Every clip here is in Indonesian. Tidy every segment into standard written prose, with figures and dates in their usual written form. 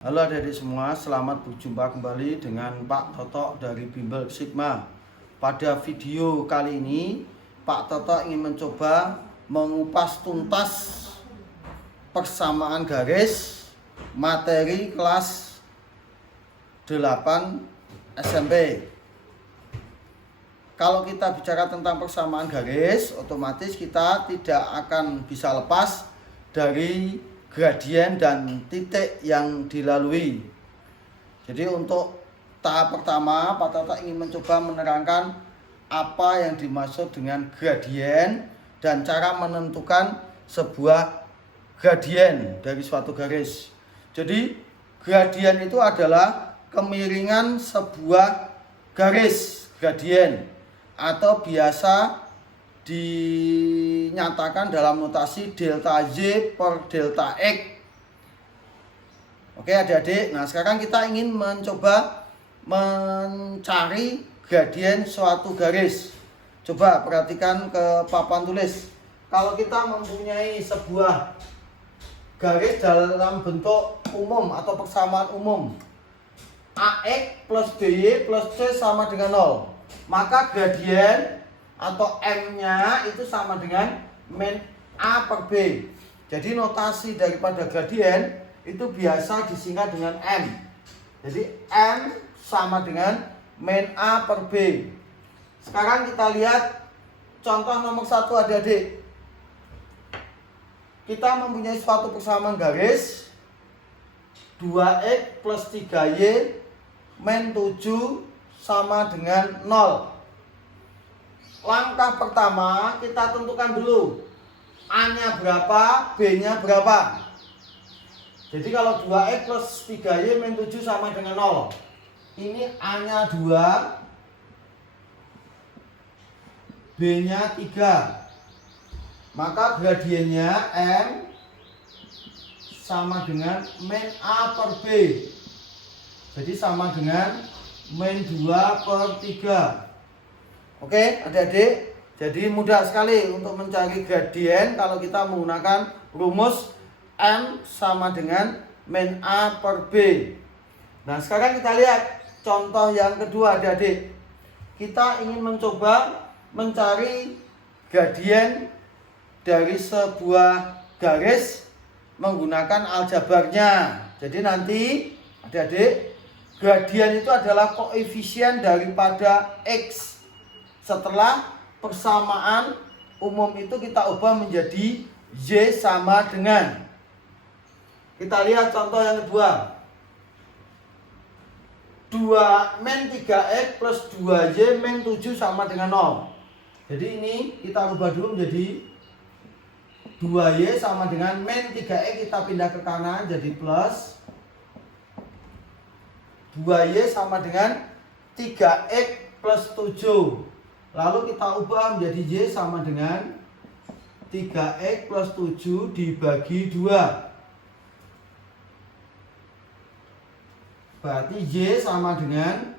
Halo adik-adik semua, selamat berjumpa kembali dengan Pak Toto dari Bimbel Sigma. Pada video kali ini, Pak Toto ingin mencoba mengupas tuntas persamaan garis materi kelas 8 SMP. Kalau kita bicara tentang persamaan garis, otomatis kita tidak akan bisa lepas dari gradien dan titik yang dilalui. Jadi untuk tahap pertama, Pak Toto ingin mencoba menerangkan apa yang dimaksud dengan gradien dan cara menentukan sebuah gradien dari suatu garis. Jadi gradien itu adalah kemiringan sebuah garis gradien atau biasa dinyatakan dalam notasi delta Y per delta X. Oke adik-adik, nah sekarang kita ingin mencoba mencari gradien suatu garis. Coba perhatikan ke papan tulis. Kalau kita mempunyai sebuah garis dalam bentuk umum atau persamaan umum, AX plus BY plus C sama dengan 0, maka gradien atau M-nya itu sama dengan min A per B. Jadi notasi daripada gradien itu biasa disingkat dengan M. Jadi M sama dengan min A per B. Sekarang kita lihat contoh nomor 1 adik-adik. Kita mempunyai suatu persamaan garis 2X plus 3Y min 7 sama dengan 0. Langkah pertama kita tentukan dulu A-nya berapa, B-nya berapa. Jadi kalau 2X plus 3Y min 7 sama dengan 0, ini A-nya 2, B-nya 3. Maka gradiennya M sama dengan min A per B. Jadi sama dengan min 2 per 3. Oke adik-adik, jadi mudah sekali untuk mencari gradien kalau kita menggunakan rumus M sama dengan min A per B. Nah sekarang kita lihat contoh yang kedua adik-adik. Kita ingin mencoba mencari gradien dari sebuah garis menggunakan aljabarnya. Jadi nanti adik-adik, gradien itu adalah koefisien daripada X. Setelah persamaan umum itu kita ubah menjadi Y sama dengan. Kita lihat contoh yang kedua. 2 min 3X plus 2Y min 7 sama dengan 0. Jadi ini kita ubah dulu menjadi 2Y sama dengan min 3X, kita pindah ke kanan jadi plus 2Y sama dengan 3X plus 7. Lalu kita ubah menjadi Y sama dengan 3X plus 7 dibagi 2. Berarti Y sama dengan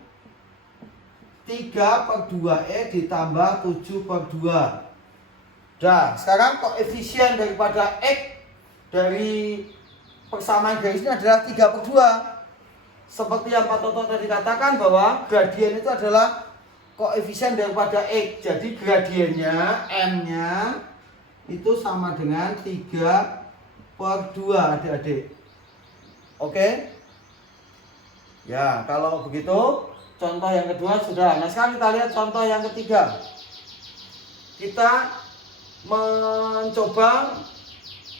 3 per 2X ditambah 7 per 2. Nah, sekarang koefisien daripada X dari persamaan garis ini adalah 3 per 2. Seperti yang Pak Toto tadi katakan bahwa gradien itu adalah koefisien daripada X. Jadi gradiennya M-nya itu sama dengan 3 per 2 adik-adik. Oke? Ya, kalau begitu contoh yang kedua sudah. Nah, sekarang kita lihat contoh yang ketiga. Kita mencoba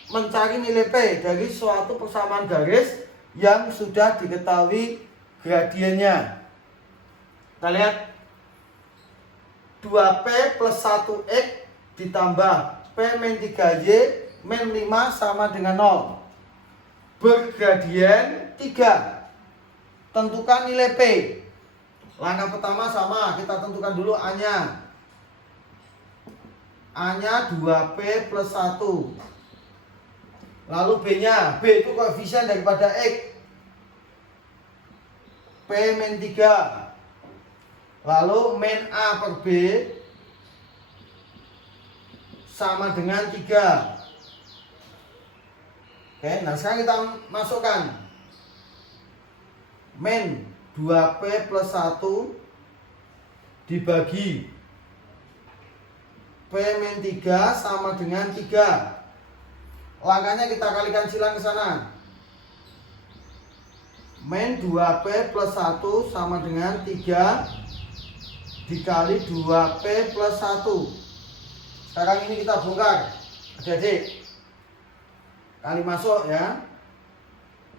mencari nilai P dari suatu persamaan garis yang sudah diketahui gradiennya. Kita lihat 2P plus 1X ditambah P min 3Y min 5 sama dengan 0. Bergradien 3. Tentukan nilai P. Langkah pertama sama, kita tentukan dulu A-nya. A-nya 2P plus 1. Lalu B-nya, B itu koefisien daripada X. P min 3. Lalu min A per B sama dengan 3. Oke, nah sekarang kita masukkan min 2P plus 1 dibagi P min 3 sama dengan 3. Langkahnya kita kalikan silang ke sana. Min 2P plus 1 sama dengan 3 dikali 2P plus 1. Sekarang ini kita bongkar. Adik-adik, kali masuk ya.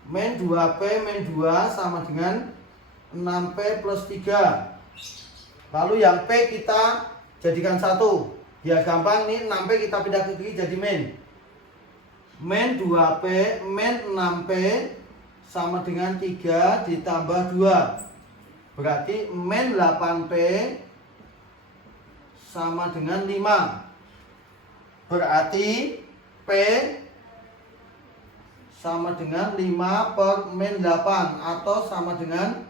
Min 2P min 2 sama dengan 6P plus 3. Lalu yang P kita jadikan 1. Biar gampang nih, 6P kita pindah ke kiri jadi min. Min 2P min 6P sama dengan 3 ditambah 2. Berarti min 8P sama dengan 5. Berarti P sama dengan 5 per min 8 atau sama dengan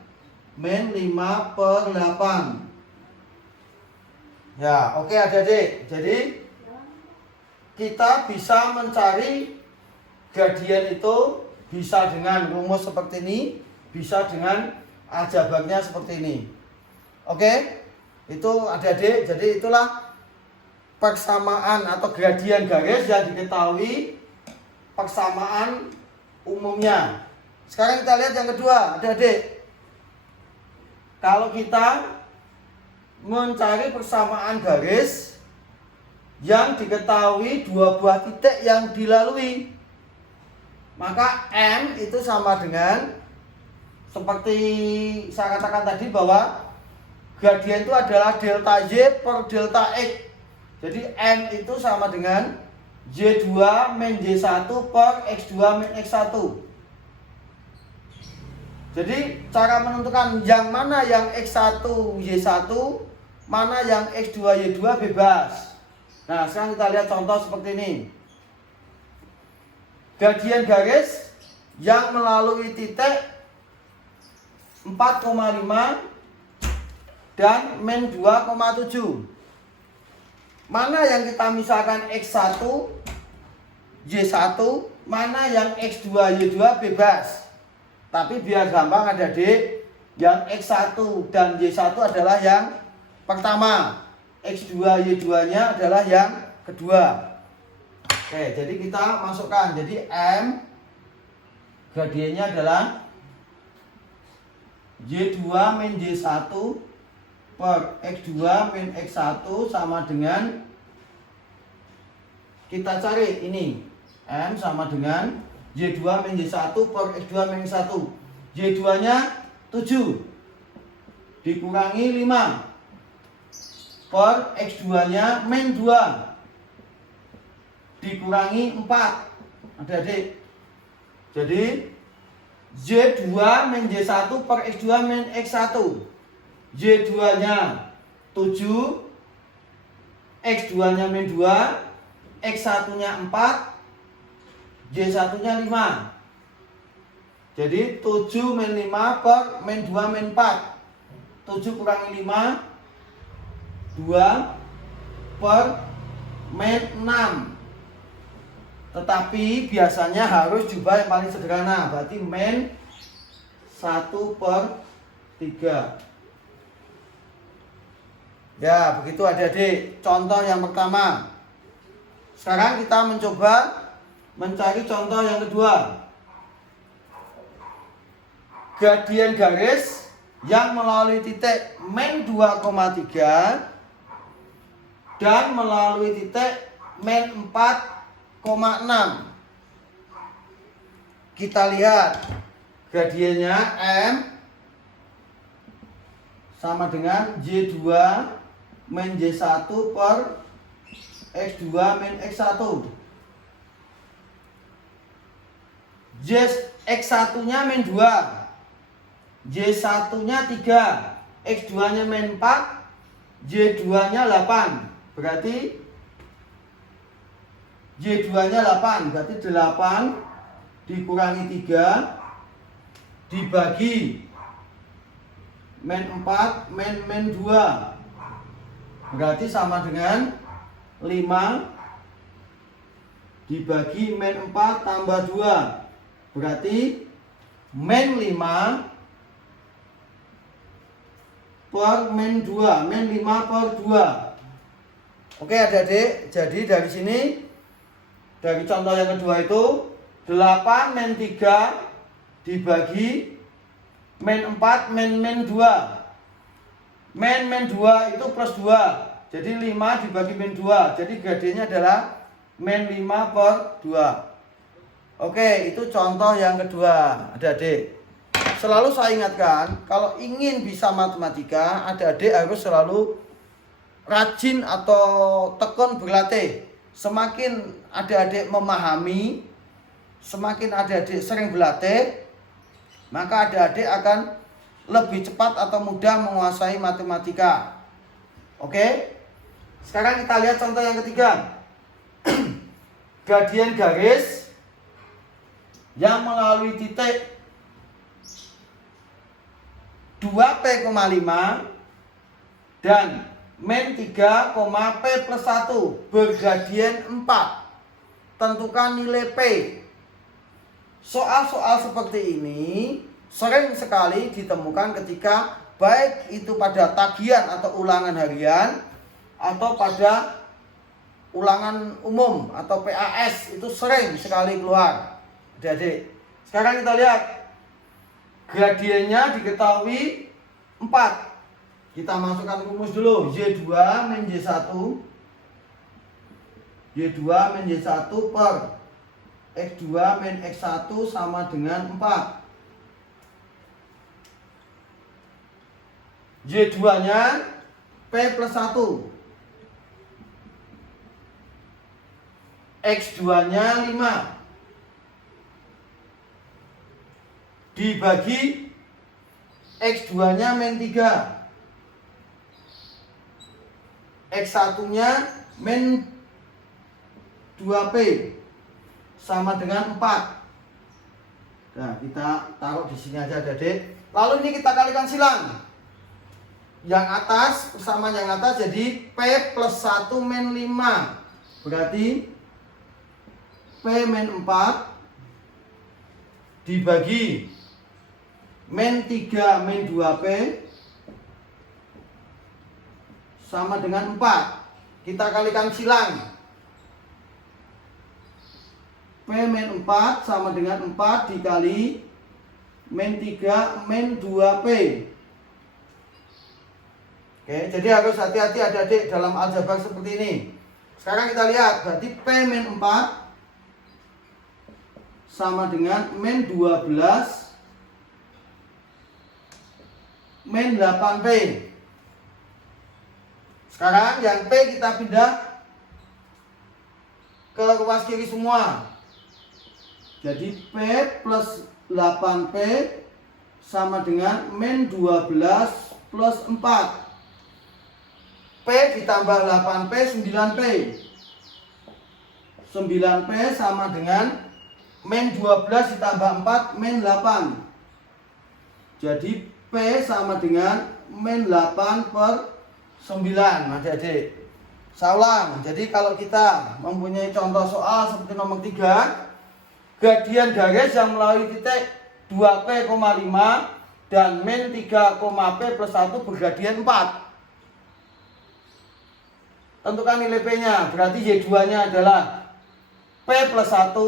min 5 per 8. Ya, oke adik-adik. Jadi kita bisa mencari gradian itu bisa dengan rumus seperti ini, bisa dengan aljabarnya seperti ini. Oke? Itu adik-adik. Jadi itulah persamaan atau gradian garis yang diketahui persamaan umumnya. Sekarang kita lihat yang kedua, adik-adik. Kalau kita mencari persamaan garis yang diketahui dua buah titik yang dilalui, maka M itu sama dengan, seperti saya katakan tadi bahwa gradien itu adalah delta Y per delta X. Jadi M itu sama dengan Y2 min Y1 per X2 min X1. Jadi cara menentukan yang mana yang X1 Y1, mana yang X2 Y2 bebas. Nah, sekarang kita lihat contoh seperti ini. Gradian garis yang melalui titik 4,5 dan min 2,7. Mana yang kita misalkan X1 Y1, mana yang X2 Y2 bebas. Tapi biar gampang adik-adik, yang X1 dan Y1 adalah yang pertama, X2 Y2 nya adalah yang kedua. Oke, jadi kita masukkan. Jadi M gradiennya adalah Y2 min Y1 per X2 min X1 sama dengan, kita cari ini, M sama dengan Y2 min Y1 per X2 min X1. Y2 nya 7 dikurangi 5 per X2 nya min 2 dikurangi 4. Adik-adik, jadi Y2 min Y1 per X2 min X1. Y2 nya 7, X2 nya min 2, X1 nya 4, Y1 nya 5. Jadi 7 min 5 per min 2 min 4. 7 kurangi 5, 2 per min 6. Tetapi biasanya harus jumlah yang paling sederhana, berarti min 1 per 3. Ya, begitu adik-adik contoh yang pertama. Sekarang kita mencoba mencari contoh yang kedua. Gradian garis yang melalui titik min 2,3 dan melalui titik min 4,6. Kita lihat gradiennya M sama dengan Y2 min Y1 per X2 min X1. X1 nya min 2, Y1 nya 3, X2 nya min 4, Y2 nya 8. Berarti Y2 nya 8, berarti 8 dikurangi 3 dibagi min 4 min 2. Berarti sama dengan 5 dibagi min 4 tambah 2. Berarti min 5 per min 2, min 5 per 2. Oke adik-adik, jadi dari sini, dari contoh yang kedua itu 8 min 3 dibagi min 4 min 2. Min 2 itu plus 2, jadi 5 dibagi min 2, jadi gradiennya adalah min 5 per 2. Oke, itu contoh yang kedua adik-adik. Selalu saya ingatkan, kalau ingin bisa matematika, adik-adik harus selalu rajin atau tekun berlatih. Semakin adik-adik memahami, semakin adik-adik sering berlatih, maka adik-adik akan lebih cepat atau mudah menguasai matematika. Oke. Sekarang kita lihat contoh yang ketiga. Gradien garis yang melalui titik 2P,5 dan min 3, P plus 1 bergradien 4. Tentukan nilai P. Soal-soal seperti ini sering sekali ditemukan ketika baik itu pada tagihan atau ulangan harian atau pada ulangan umum atau PAS, itu sering sekali keluar. Adik-adik, sekarang kita lihat gradiennya diketahui 4. Kita masukkan rumus dulu. Y2 min Y1 min Y1 per X2 min X1 sama dengan 4. Y2 nya P plus 1, X2 nya 5 dibagi X2 nya min 3, X1 nya min 2P sama dengan 4. Nah, kita taruh di sini aja adik. Lalu ini kita kalikan silang. Yang atas bersama yang atas jadi P plus 1 min 5. Berarti P min 4 dibagi min 3 min 2P sama dengan 4. Kita kalikan silang. P min 4 sama dengan 4 dikali min 3 min 2P. Oke, jadi harus hati-hati adik-adik dalam aljabar seperti ini. Sekarang kita lihat, berarti P min 4 sama dengan min 12 min 8P. Sekarang yang P kita pindah ke ruas kiri semua. Jadi P plus 8P sama dengan min 12 plus 4. P ditambah 8P 9P. 9P sama dengan min 12 ditambah 4 min 8. Jadi P sama dengan min 8 per 9. Adik-adik, saya ulang. Jadi kalau kita mempunyai contoh soal seperti nomor 3, gradien garis yang melalui titik 2P,5 dan min 3, P plus 1 bergradien 4. Tentukan nilai P-nya. Berarti Y2 nya adalah P plus 1,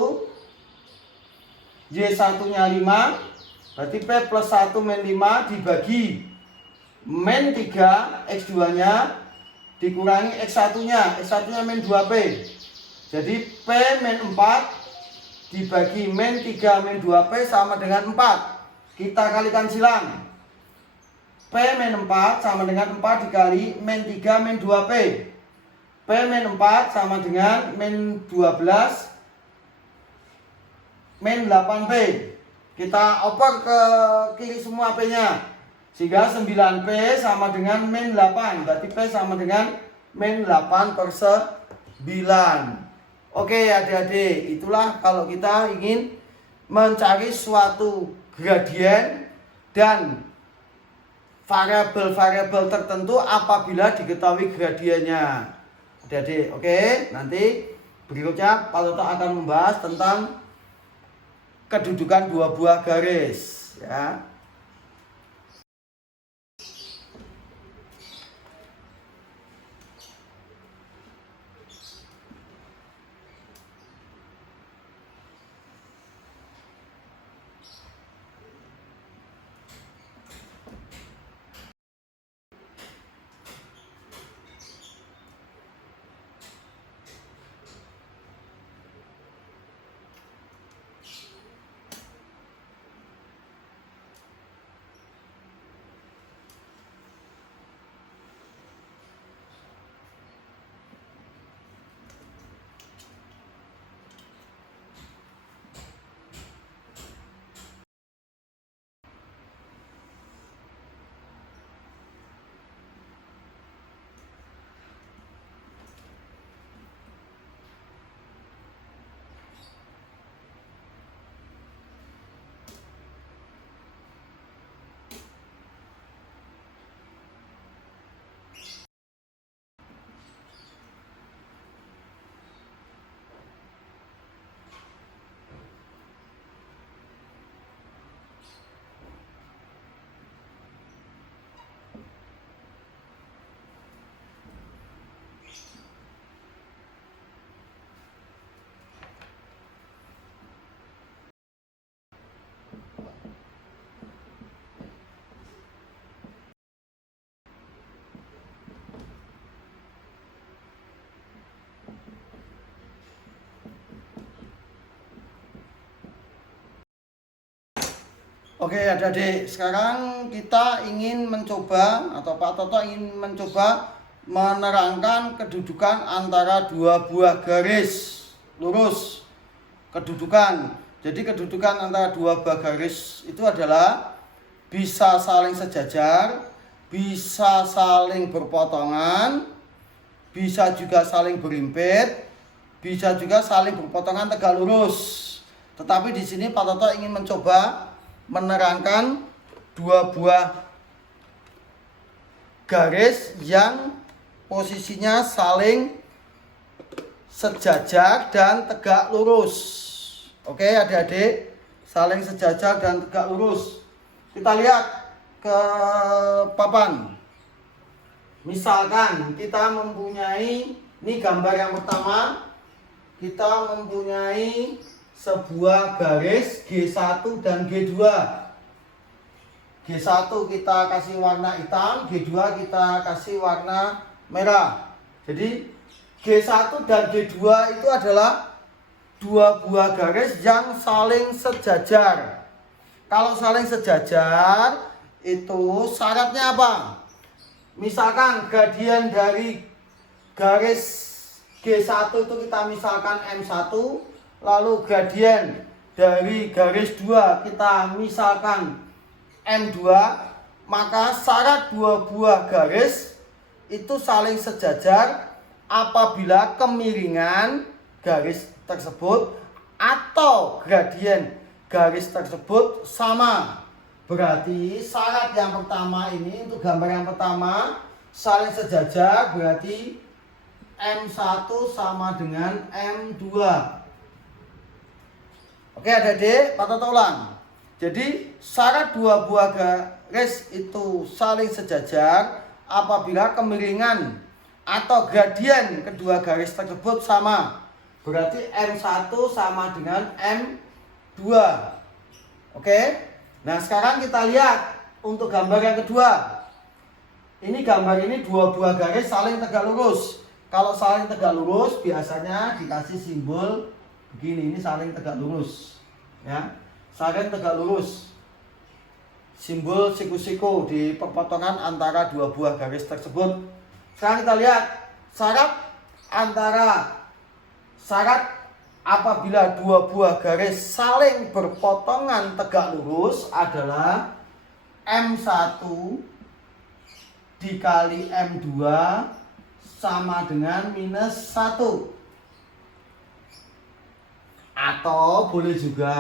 Y1 nya 5. Berarti P plus 1 min 5 dibagi min 3, X2 nya dikurangi X1 nya. X1 nya min 2P. Jadi P min 4 dibagi min 3 min 2P sama dengan 4. Kita kalikan silang. P min 4 sama dengan 4 dikali min 3 min 2P. P min 4 sama dengan min 12 min 8P. Kita oper ke kiri semua P-nya. Sehingga 9P sama dengan min 8. Berarti P sama dengan min 8 per 9. Oke adik-adik, itulah kalau kita ingin mencari suatu gradien dan variabel-variabel tertentu apabila diketahui gradiennya. Adik-adik, oke, nanti berikutnya Pak Toto akan membahas tentang kedudukan dua buah garis, ya. Oke adik-adik, sekarang kita ingin mencoba atau Pak Toto ingin mencoba menerangkan kedudukan antara dua buah garis lurus. Kedudukan. Jadi kedudukan antara dua buah garis itu adalah bisa saling sejajar, bisa saling berpotongan, bisa juga saling berhimpit, bisa juga saling berpotongan tegak lurus. Tetapi di sini Pak Toto ingin mencoba menerangkan dua buah garis yang posisinya saling sejajar dan tegak lurus. Oke adik-adik, saling sejajar dan tegak lurus. Kita lihat ke papan. Misalkan kita mempunyai, ini gambar yang pertama, kita mempunyai sebuah garis G1 dan G2. G1 kita kasih warna hitam, G2 kita kasih warna merah. Jadi G1 dan G2 itu adalah dua buah garis yang saling sejajar. Kalau saling sejajar itu syaratnya apa? Misalkan gradian dari garis G1 itu kita misalkan M1, lalu gradien dari garis 2 kita misalkan M2, maka syarat dua buah garis itu saling sejajar apabila kemiringan garis tersebut atau gradien garis tersebut sama. Berarti syarat yang pertama ini, untuk gambar yang pertama, saling sejajar berarti M1 sama dengan M2. Oke adik-adik, Pak Toto ulang. Jadi syarat dua buah garis itu saling sejajar apabila kemiringan atau gradien kedua garis tersebut sama. Berarti M1 sama dengan M2. Oke. Nah sekarang kita lihat untuk gambar yang kedua. Ini gambar ini dua buah garis saling tegak lurus. Kalau saling tegak lurus biasanya dikasih simbol begini, ini saling tegak lurus, ya, saling tegak lurus. Simbol siku-siku di perpotongan antara dua buah garis tersebut. Sekarang kita lihat syarat apabila dua buah garis saling berpotongan tegak lurus adalah M1 dikali M2 sama dengan -1. Atau boleh juga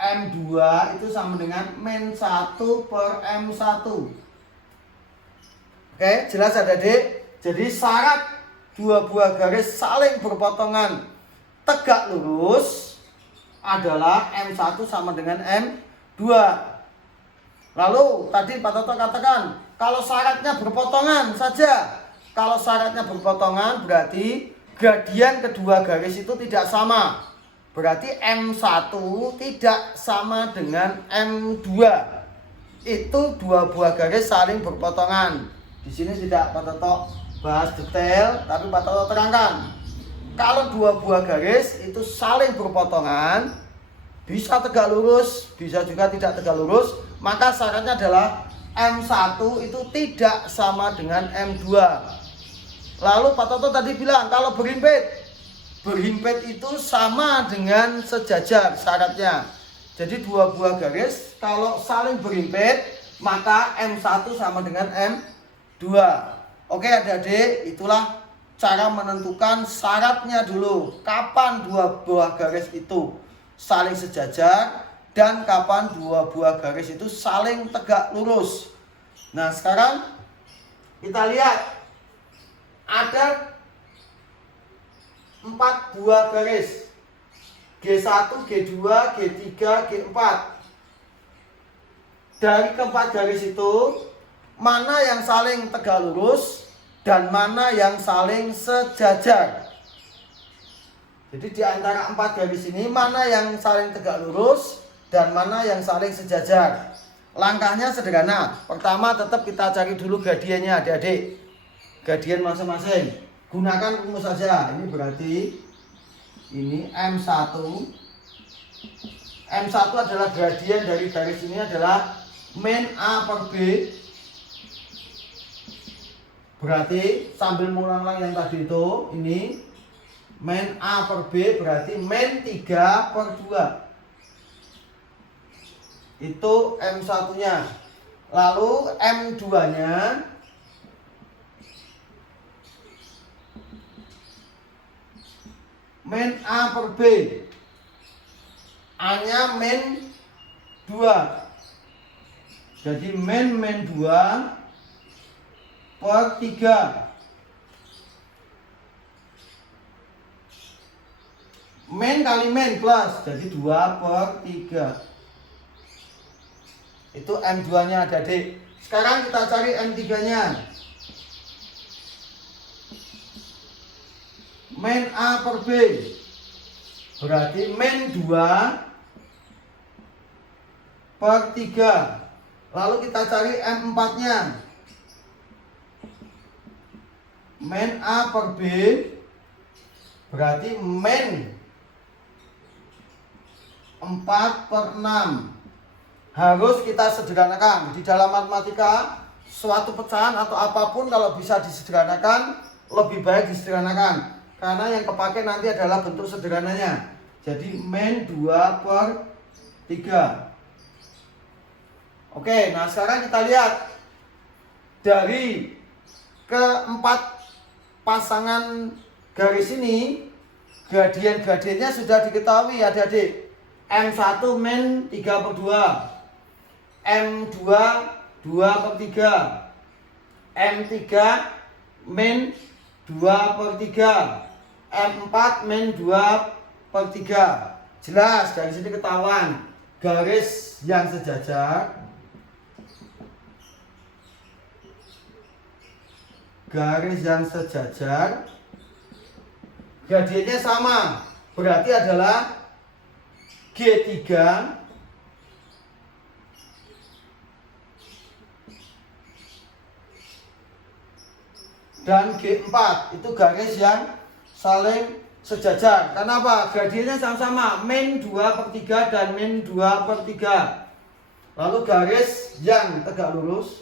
M2 itu sama dengan -1 per M1. Oke, jelas adik-adik? Jadi syarat dua buah garis saling berpotongan tegak lurus adalah M1 sama dengan M2. Lalu tadi Pak Toto katakan kalau syaratnya berpotongan saja. Kalau syaratnya berpotongan berarti gradien kedua garis itu tidak sama. Berarti M1 tidak sama dengan M2. Itu dua buah garis saling berpotongan. Di sini tidak Pak Toto bahas detail, tapi Pak Toto terangkan. Kalau dua buah garis itu saling berpotongan, bisa tegak lurus, bisa juga tidak tegak lurus, maka syaratnya adalah M1 itu tidak sama dengan M2. Lalu Pak Toto tadi bilang kalau berhimpit itu sama dengan sejajar syaratnya. Jadi dua buah garis kalau saling berhimpit maka M1 sama dengan M2. Oke adik-adik, itulah cara menentukan syaratnya dulu. Kapan dua buah garis itu saling sejajar dan kapan dua buah garis itu saling tegak lurus. Nah sekarang kita lihat ada 4 buah garis G1, G2, G3, G4. Dari keempat garis itu mana yang saling tegak lurus dan mana yang saling sejajar. Jadi di antara 4 garis ini mana yang saling tegak lurus dan mana yang saling sejajar. Langkahnya sederhana. Pertama tetap kita cari dulu gradiennya adik-adik. Gradien masing-masing. Gunakan rumus saja. Ini berarti ini M1 M1 adalah gradien dari garis ini adalah min A per B. Berarti sambil mengulang yang tadi itu, ini min A per B berarti min 3 per 2. Itu M1 nya. Lalu M2 nya min A per B, A nya min 2. Jadi min 2 per 3. Min kali min plus, jadi 2 per 3. Itu M2 nya adik-adik. Sekarang kita cari M3 nya. Min A per B berarti min 2 per 3. Lalu kita cari M4 nya. Min A per B berarti min 4 per 6. Harus kita sederhanakan. Di dalam matematika, suatu pecahan atau apapun kalau bisa disederhanakan, lebih baik disederhanakan. Karena yang kepakai nanti adalah bentuk sederhananya. Jadi min 2 per 3. Oke, nah sekarang kita lihat dari keempat pasangan garis ini, gradien-gradiennya sudah diketahui adik-adik. M1 min 3 per 2, M2 2 per 3, M3 min 2 per 3, M4 min 2 per 3. Jelas dari sini ketahuan garis yang sejajar, gradiennya sama, berarti adalah G3 dan G4. Itu garis yang saling sejajar. Kenapa? Gradiennya sama-sama, min 2 per 3 dan min 2 per 3. Lalu garis yang tegak lurus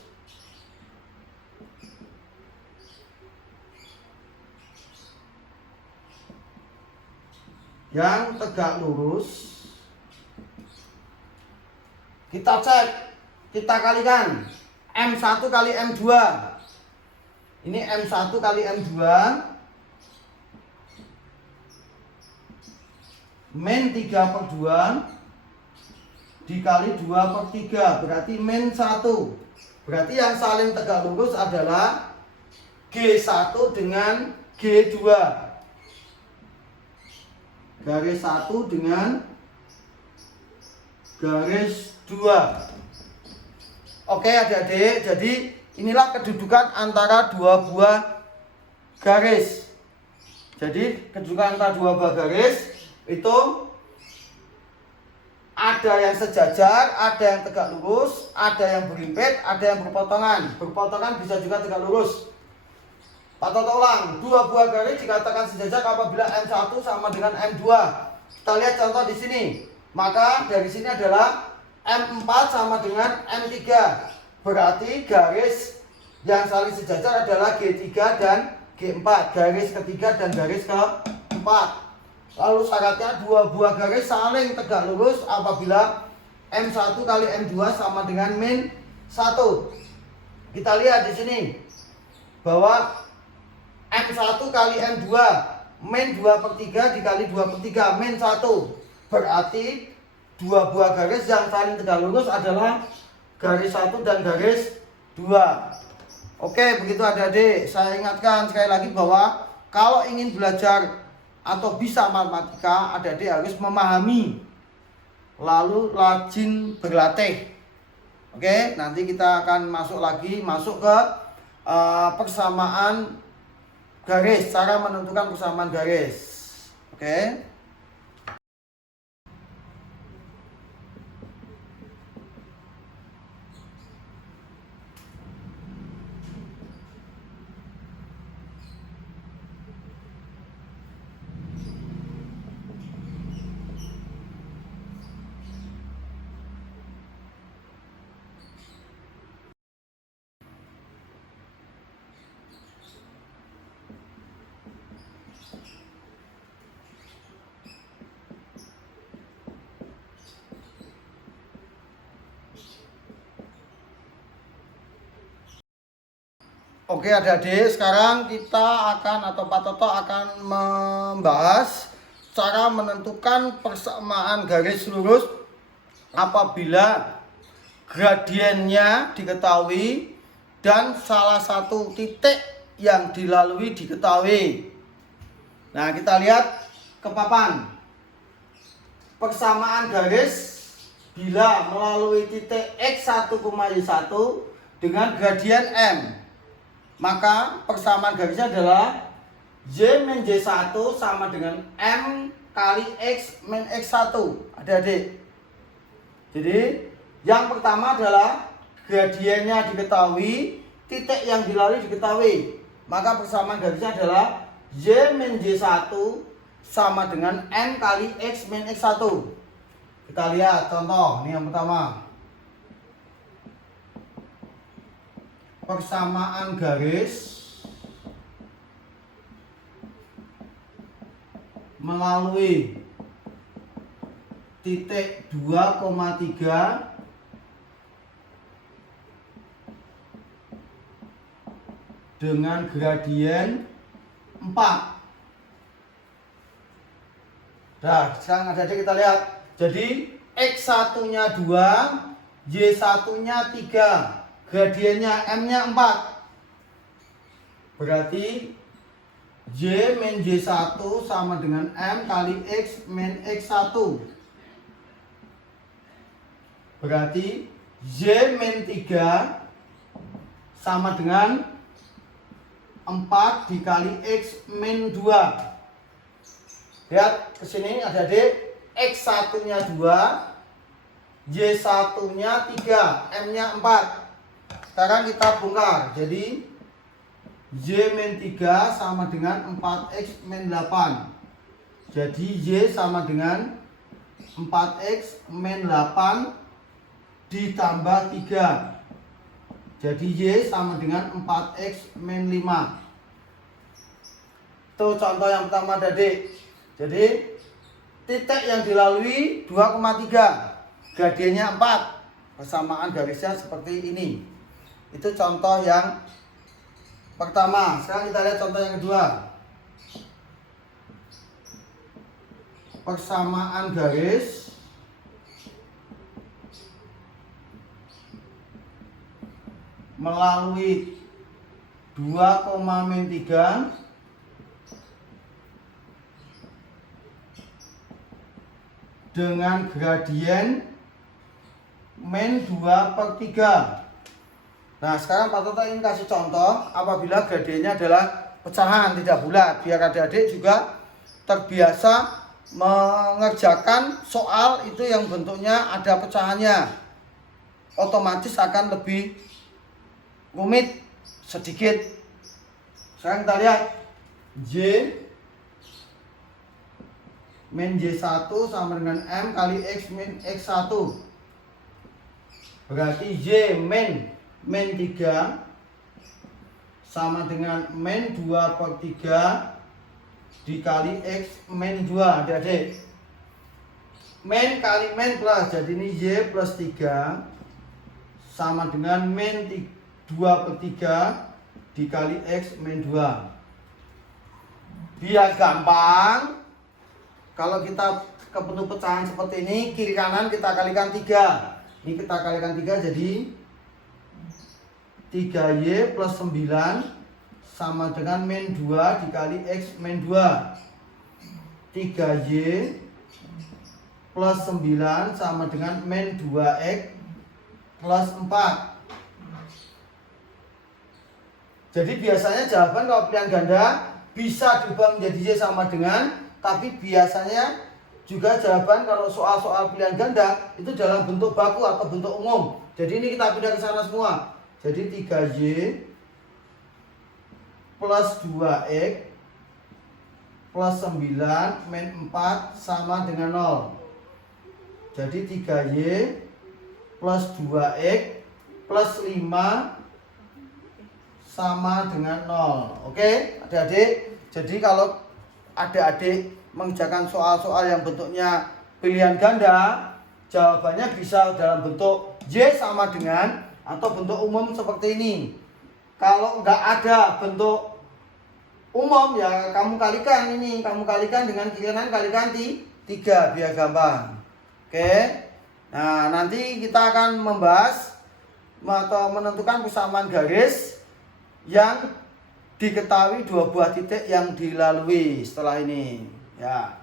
kita cek, kita kalikan M1 kali M2. Ini M1 kali M2 min 3 per 2 dikali 2 per 3 berarti min 1. Berarti yang saling tegak lurus adalah G1 dengan G2. Garis 1 dengan garis 2. Oke adik-adik, jadi inilah kedudukan antara dua buah garis. Jadi kedudukan antara dua buah garis itu ada yang sejajar, ada yang tegak lurus, ada yang berlimpit, ada yang berpotongan. Berpotongan bisa juga tegak lurus. Atau ulang, dua buah garis dikatakan sejajar apabila M1 sama dengan M2. Kita lihat contoh di sini. Maka dari sini adalah M4 sama dengan M3. Berarti garis yang saling sejajar adalah G3 dan G4. Garis ketiga dan garis keempat. Lalu syaratnya dua buah garis saling tegak lurus apabila M1 kali M2 sama dengan min 1. Kita lihat di sini bahwa M1 kali M2 min 2 per 3 dikali 2 per 3 min 1. Berarti dua buah garis yang saling tegak lurus adalah garis 1 dan garis 2. Oke, begitu adik-adik. Saya ingatkan sekali lagi bahwa kalau ingin belajar atau bisa matematika, adik-adik harus memahami lalu rajin berlatih. Oke, nanti kita akan masuk ke persamaan garis, cara menentukan persamaan garis. Oke. Oke adik-adik, sekarang kita akan atau Pak Toto akan membahas cara menentukan persamaan garis lurus apabila gradiennya diketahui dan salah satu titik yang dilalui diketahui. Nah, kita lihat ke papan. Persamaan garis bila melalui titik X1, Y1 dengan gradien M, maka persamaan garisnya adalah Y min Y1 sama dengan M kali X min X1. Adik-adik. Jadi yang pertama adalah gradiennya diketahui, titik yang dilalui diketahui. Maka persamaan garisnya adalah Y min Y1 sama dengan M kali X min X1. Kita lihat contoh, ini yang pertama. Persamaan garis melalui titik 2,3 dengan gradien 4. Nah, sekarang adik-adik kita lihat. Jadi X1-nya 2, Y1-nya 3. Gradiennya M-nya 4. Berarti Y min Y1 sama dengan M kali X min X1. Berarti Y min 3 sama dengan 4 dikali X min 2. Lihat ke sini adik-adik. X1-nya 2, Y1-nya 3, M-nya 4. Sekarang kita bongkar. Jadi Y min 3 sama dengan 4X min 8. Jadi Y sama dengan 4X min 8 ditambah 3. Jadi Y sama dengan 4X min 5. Itu contoh yang pertama adik. Jadi titik yang dilalui 2,3. Gradiennya 4. Persamaan garisnya seperti ini. Itu contoh yang pertama. Sekarang kita lihat contoh yang kedua. Persamaan garis melalui 2,3 dengan gradien min 2/3. Nah, sekarang Pak Toto ingin kasih contoh apabila gradiennya adalah pecahan tidak bulat, biar adik-adik juga terbiasa mengerjakan soal itu yang bentuknya ada pecahannya. Otomatis akan lebih rumit sedikit. Sekarang kita lihat Y min Y1 sama dengan M kali X min X1. Berarti Y min 3 sama dengan min 2/3 dikali X min 2. Adik-adik. Min kali min plus. Jadi ini Y plus 3 sama dengan min 2/3 dikali X min 2. Biar gampang, kalau kita ke bentuk pecahan seperti ini, kiri kanan kita kalikan 3. Ini kita kalikan 3 jadi 3Y plus 9 sama dengan min 2 dikali X min 2. 3Y plus 9 sama dengan min 2X plus 4. Jadi biasanya jawaban kalau pilihan ganda bisa diubah menjadi Y sama dengan, tapi biasanya juga jawaban kalau soal-soal pilihan ganda itu dalam bentuk baku atau bentuk umum. Jadi ini kita pindah ke sana semua. Jadi 3Y plus 2X plus 9 min 4 sama dengan 0. Jadi 3Y plus 2X plus 5 sama dengan 0. Oke adik-adik. Jadi kalau adik-adik mengerjakan soal-soal yang bentuknya pilihan ganda, jawabannya bisa dalam bentuk Y sama dengan atau bentuk umum seperti ini. Kalau nggak ada bentuk umum ya kamu kalikan ini, kamu kalikan dengan kiri kanan, kalikan 3 biar gampang. Oke. Nah, nanti kita akan membahas atau menentukan persamaan garis yang diketahui 2 buah titik yang dilalui setelah ini ya.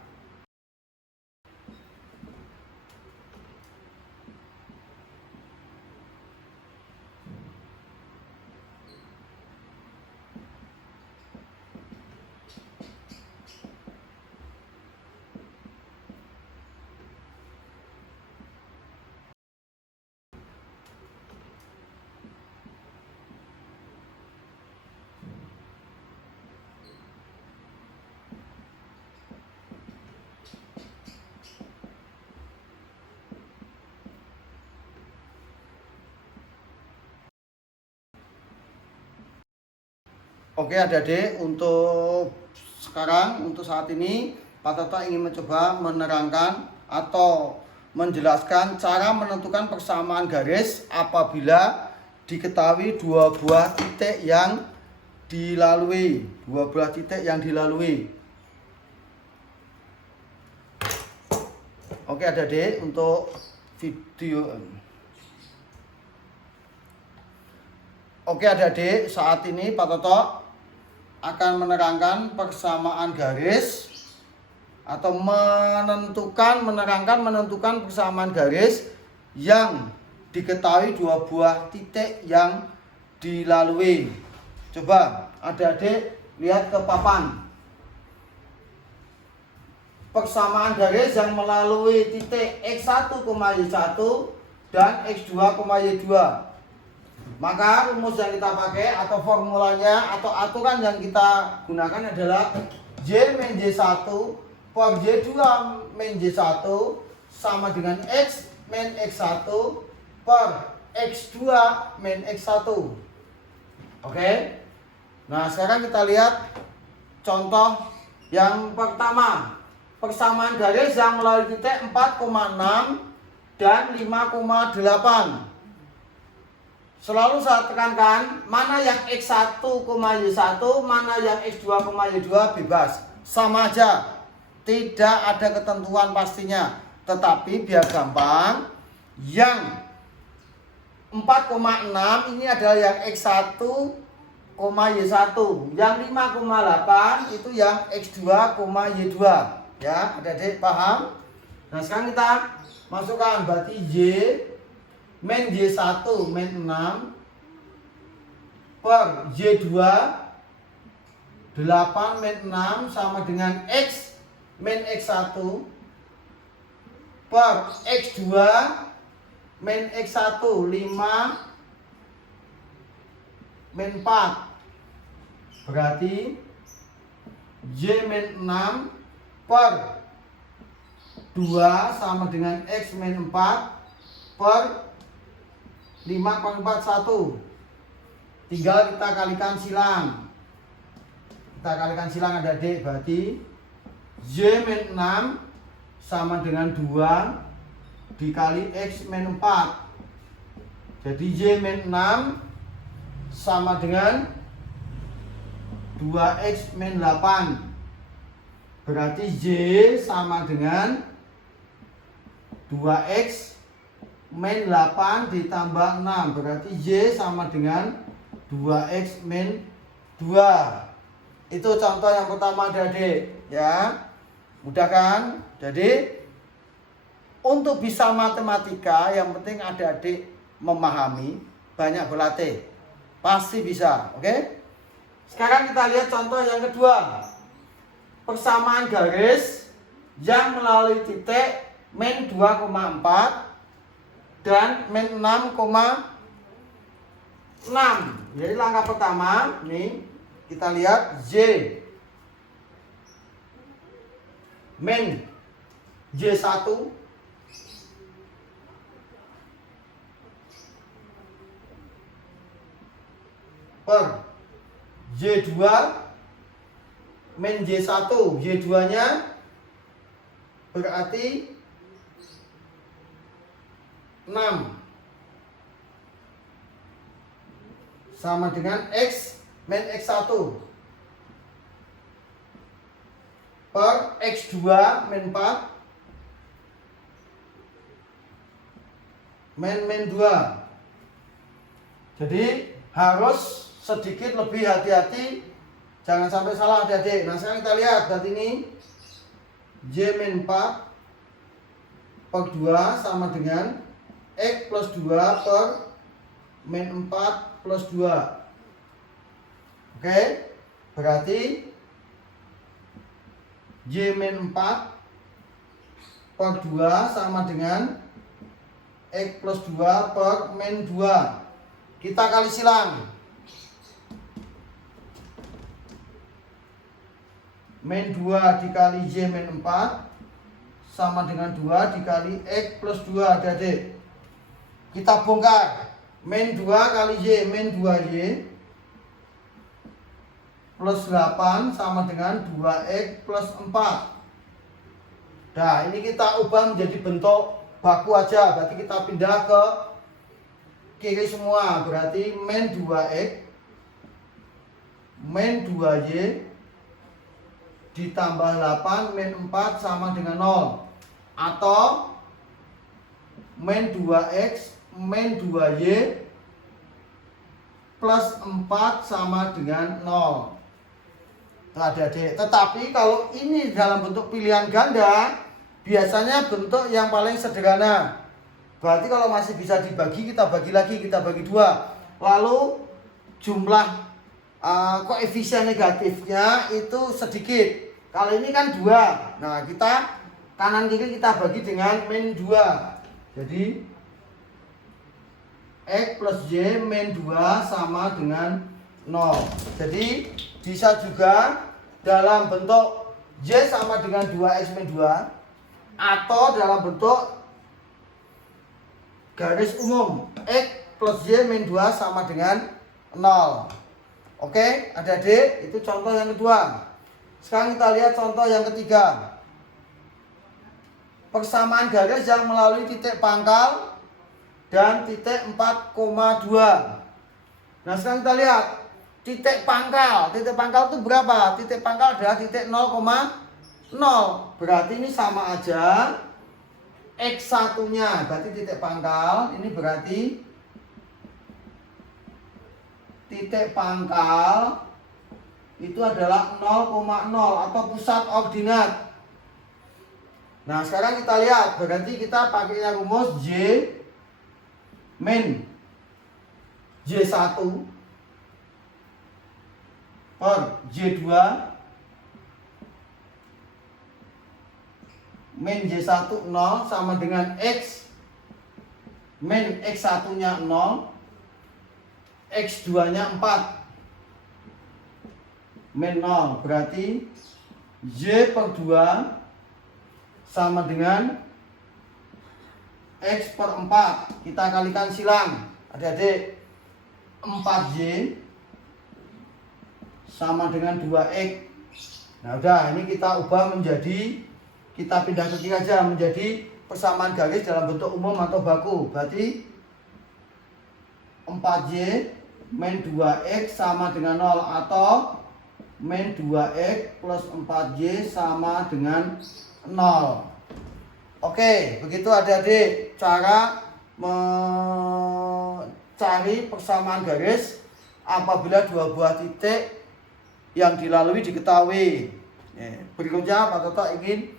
Oke adik-adik, untuk sekarang, untuk saat ini Pak Toto ingin mencoba menerangkan atau menjelaskan cara menentukan persamaan garis apabila diketahui 2 buah titik yang dilalui. 2 buah titik yang dilalui. Oke adik-adik, untuk video. Oke adik-adik, saat ini Pak Toto akan menerangkan persamaan garis atau menentukan persamaan garis yang diketahui 2 buah titik yang dilalui. Coba adik-adik lihat ke papan. Persamaan garis yang melalui titik X1, Y1 dan X2, Y2. Maka rumus yang kita pakai atau formulanya atau aturan yang kita gunakan adalah J min J1 per J2 min J1 sama dengan X min X1 per X2 min X1. Oke. Nah, sekarang kita lihat contoh yang pertama. Persamaan garis yang melalui titik 4,6 dan 5,8. Selalu saya tekankan, mana yang X1, Y1, mana yang X2, Y2 bebas. Sama aja. Tidak ada ketentuan pastinya. Tetapi biar gampang, yang 4,6 ini adalah yang X1, Y1. Yang 5,8 itu yang X2, Y2. Ya, adik-adik paham? Nah, sekarang kita masukkan berarti Y min J1 min 6 per J2 8 min 6 sama dengan X min X1 per X2 min X1 5 min 4. Berarti J min 6 per 2 sama dengan X min 4 per 5,41. Tinggal kita kalikan silang. Kita kalikan silang adik-adik, berarti Y min 6 sama dengan 2 dikali X min 4. Jadi Y min 6 sama dengan 2X min 8. Berarti Y sama dengan 2X min 8 ditambah 6. Berarti Y sama dengan 2X min 2. Itu contoh yang pertama adik-adik ya. Mudah kan? Jadi untuk bisa matematika yang penting adik-adik memahami, banyak berlatih. Pasti bisa, oke? Sekarang kita lihat contoh yang kedua. Persamaan garis yang melalui titik min 2,4 dan min 6,6. Jadi langkah pertama nih kita lihat Z min J1 per J2 min J1. J2 nya berarti 6 sama dengan X min X1 per X2 min 4 min 2. Jadi harus sedikit lebih hati-hati, jangan sampai salah adik-adik. Nah sekarang kita lihat, berarti ini Y min 4 per 2 sama dengan X plus 2 per min 4 plus 2. Oke, berarti Y min 4 per 2 sama dengan X plus 2 per min 2. Kita kali silang. Min 2 dikali Y min 4 sama dengan 2 dikali X plus 2 adik-adik. Kita bongkar. Min 2 kali Y min 2Y plus 8 sama dengan 2X plus 4. Nah ini kita ubah menjadi bentuk baku aja. Berarti kita pindah ke kiri semua, berarti min 2X min 2Y ditambah 8 min 4 sama dengan 0, atau min 2X min 2Y plus 4 sama dengan 0. Adik-adik, tetapi kalau ini dalam bentuk pilihan ganda, biasanya bentuk yang paling sederhana. Berarti kalau masih bisa dibagi, kita bagi lagi, kita bagi 2. Lalu jumlah koefisien negatifnya itu sedikit. Kali ini kan 2. Nah, kita kanan kiri kita bagi dengan min 2. Jadi X plus Y min 2 sama dengan 0. Jadi bisa juga dalam bentuk Y sama dengan 2X min 2, atau dalam bentuk garis umum X plus Y min 2 sama dengan 0. Oke, adik-adik, itu contoh yang kedua. Sekarang kita lihat contoh yang ketiga. Persamaan garis yang melalui titik pangkal dan titik 4,2. Nah sekarang kita lihat titik pangkal. Titik pangkal itu berapa? Titik pangkal adalah titik 0,0. Berarti ini sama aja X1 nya, berarti titik pangkal. Ini berarti titik pangkal itu adalah 0,0 atau pusat ordinat. Nah sekarang kita lihat, berarti kita pakainya rumus Y min Y1 per Y2 min Y1 0 sama dengan X min X1 nya 0, X2 nya 4 min 0. Berarti Y per 2 sama dengan X per 4. Kita kalikan silang. Adik-adik, 4Y sama dengan 2X. Nah udah, ini kita ubah menjadi, kita pindah ke kiri aja, menjadi persamaan garis dalam bentuk umum atau baku. Berarti 4Y min 2X sama dengan 0, atau min 2X plus 4Y sama dengan 0. Oke, begitu adik-adik cara mencari persamaan garis apabila dua buah titik yang dilalui diketahui. Berikutnya Pak Toto ingin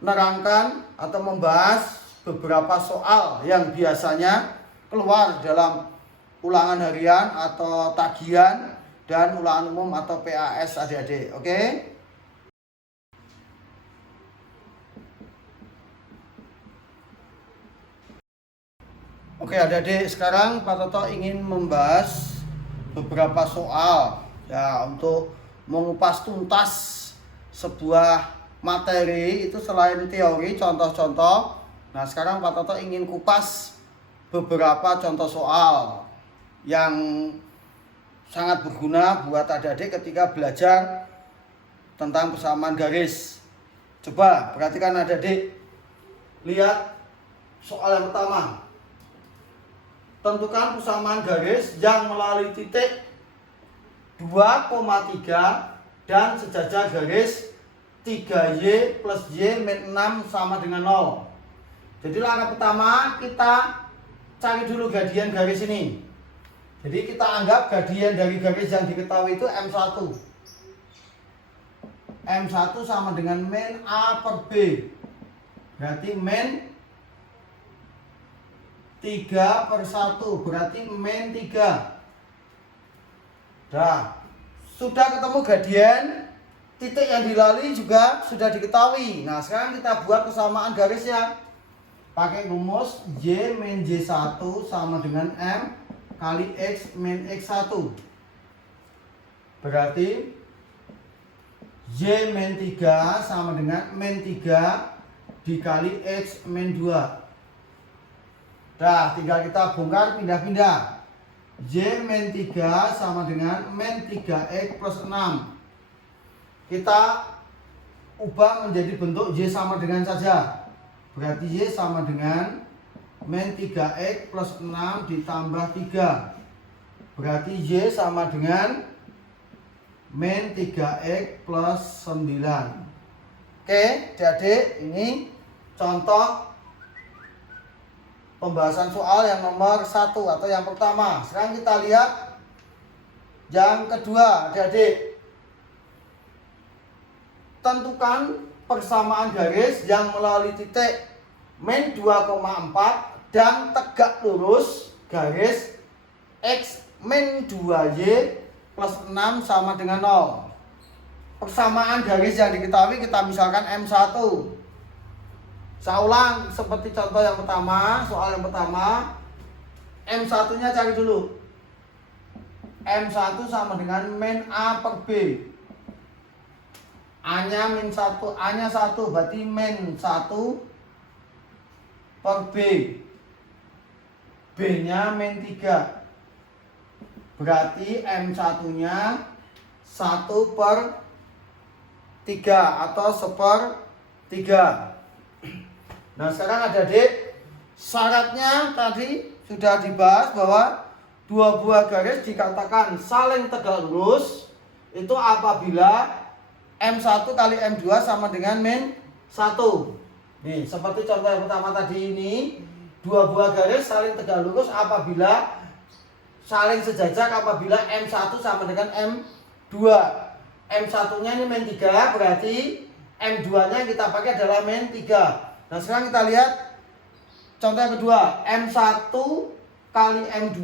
menerangkan atau membahas beberapa soal yang biasanya keluar dalam ulangan harian atau tagihan dan ulangan umum atau PAS adik-adik. Oke adik-adik, sekarang Pak Toto ingin membahas beberapa soal ya untuk mengupas tuntas sebuah materi itu selain teori, contoh-contoh. Nah sekarang Pak Toto ingin kupas beberapa contoh soal yang sangat berguna buat adik-adik ketika belajar tentang persamaan garis. Coba perhatikan adik-adik, lihat soal yang pertama. tentukan persamaan garis yang melalui titik 2,3 dan sejajar garis 3Y plus Y min 6 sama dengan 0. Jadi langkah pertama kita cari dulu gradien garis ini. Jadi kita anggap gradien dari garis yang diketahui itu M1. M1 sama dengan min A per B. Berarti min 3 per 1. Berarti min 3. Nah, sudah ketemu gradien, titik yang dilalui juga sudah diketahui. Nah, sekarang kita buat persamaan garisnya. Pakai rumus Y min Y1 sama dengan M kali X min X1. Berarti Y min 3 sama dengan min 3 dikali X min 2. Nah, tinggal kita bongkar pindah-pindah. Y min 3 sama dengan min 3X plus 6. Kita ubah menjadi bentuk Y sama dengan saja. Berarti Y sama dengan min 3X plus 6 ditambah 3. Berarti Y sama dengan min 3X plus 9. Oke, adik-adik, ini contoh pembahasan soal yang nomor 1 atau yang pertama. Sekarang kita lihat yang kedua, adik-adik. Tentukan persamaan garis yang melalui titik min 2,4 dan tegak lurus garis X min 2Y plus 6 sama dengan 0. Persamaan garis yang diketahui kita misalkan M1. Saya ulang seperti contoh yang pertama, soal yang pertama. M1 nya cari dulu. M1 sama dengan min A per B. A nya min 1, A nya 1 berarti min 1 per B. B nya min 3. Berarti M1 nya 1 per 3 atau 1/3. Nah, sekarang adik-adik, syaratnya tadi sudah dibahas bahwa dua buah garis dikatakan saling tegak lurus itu apabila M1 kali M2 sama dengan min 1. Nih, seperti contoh yang pertama tadi ini, dua buah garis saling tegak lurus apabila saling sejajar apabila M1 sama dengan M2. M1-nya ini min 3, berarti M2-nya kita pakai adalah min 3. Nah, sekarang kita lihat contoh yang kedua. M1 kali M2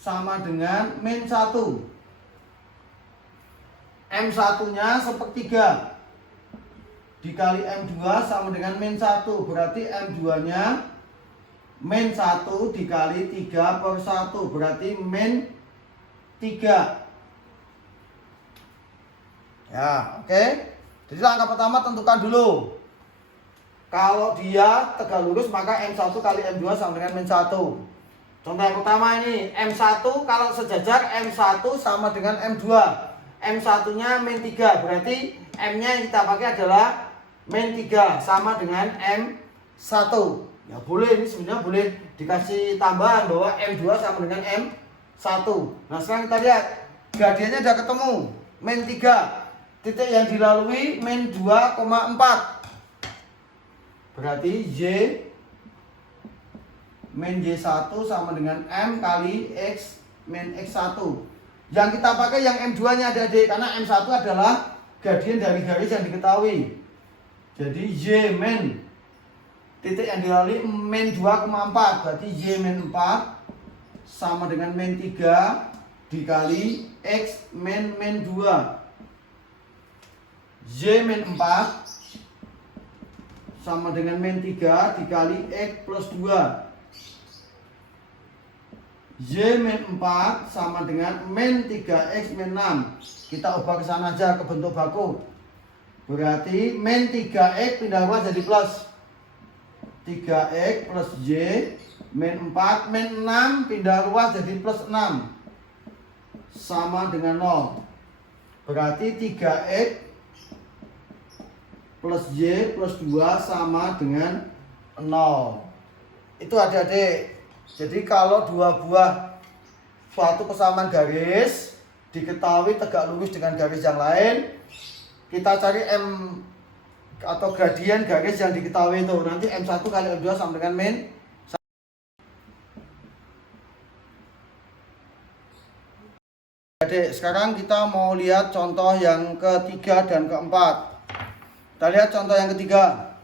sama dengan min 1. M1-nya 1/3 dikali M2 sama dengan min 1. Berarti M2-nya min 1 dikali 3/1. Berarti min 3. Ya, oke. Jadi langkah pertama tentukan dulu. Kalau dia tegak lurus maka M1 kali M2 sama dengan min 1. Contoh yang pertama ini, M1 kalau sejajar M1 sama dengan M2. M1-nya min 3, berarti M-nya yang kita pakai adalah min 3 sama dengan M1. Ya boleh, ini sebenarnya boleh dikasih tambahan bahwa M2 sama dengan M1. Nah, sekarang kita lihat gradiennya sudah ketemu, min 3. Titik yang dilalui min 2,4. Berarti Y min Y1 sama dengan M kali X min X1. Yang kita pakai yang M2 nya adik-adik, karena M1 adalah gradien dari garis yang diketahui. Jadi Y min titik yang dilalui min 2,4. Berarti Y min 4 sama dengan min 3 dikali X min 2. Y min 4 sama dengan min 3 dikali X plus 2. Y min 4 sama dengan min 3X min 6. Kita ubah ke sana aja ke bentuk baku. Berarti min 3X pindah ruas jadi plus. 3X plus Y min 4 min 6 pindah ruas jadi plus 6. Sama dengan 0. Berarti 3X plus Y plus 2 sama dengan 0. Itu adik-adik. Jadi kalau dua buah suatu persamaan garis diketahui tegak lurus dengan garis yang lain, kita cari M atau gradien garis yang diketahui itu. Nanti M1 kali M2 sama dengan min. Adik, sekarang kita mau lihat contoh yang ketiga dan keempat. Kita lihat contoh yang ketiga.